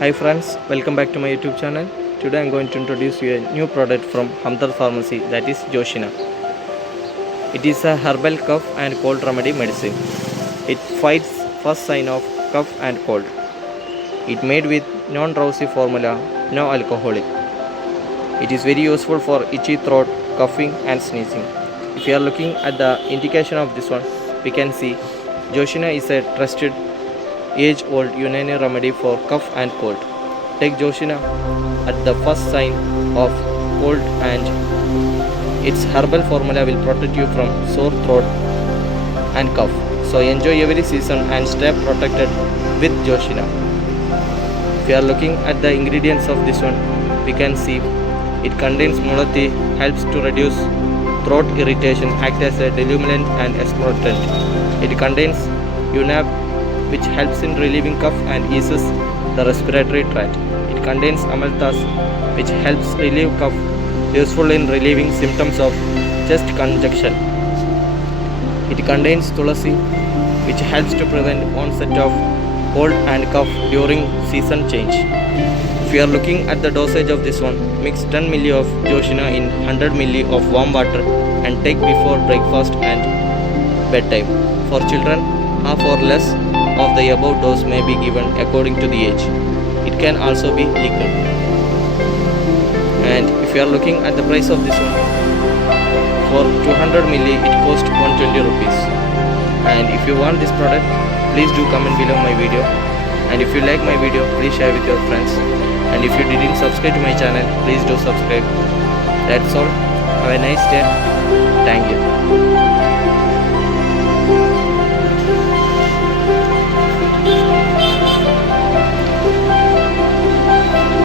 Hi friends, welcome back to my YouTube channel. Today I'm going to introduce you a new product from Hamdard Pharmacy, that is Joshina. It is a herbal cough and cold remedy medicine. It fights first sign of cough and cold. It made with non-drowsy formula, no alcoholic. It is very useful for itchy throat, coughing and sneezing. If you are looking at the indication of this one, we can see Joshina is a trusted age-old Unani remedy for cough and cold. Take Joshina at the first sign of cold and its herbal formula will protect you from sore throat and cough. So enjoy every season and stay protected with Joshina. If you are looking at the ingredients of this one, we can see it contains mulati, helps to reduce throat irritation, act as a diluent and expectorant. It contains UNAB, which helps in relieving cough and eases the respiratory tract. It contains amalthas, which helps relieve cough, useful in relieving symptoms of chest congestion. It contains tulasi, which helps to prevent onset of cold and cough during season change. If you are looking at the dosage of this one, mix 10 ml of Joshina in 100 ml of warm water and take before breakfast and bedtime. For children, half or less of the above dose may be given according to the age. It can also be liquid. And if you are looking at the price of this one, for 200 ml it costs 120 rupees. And if you want this product, please do comment below my video. And if you like my video, please share with your friends. And if you didn't subscribe to my channel, please do subscribe. That's all. Have a nice day. Thank you.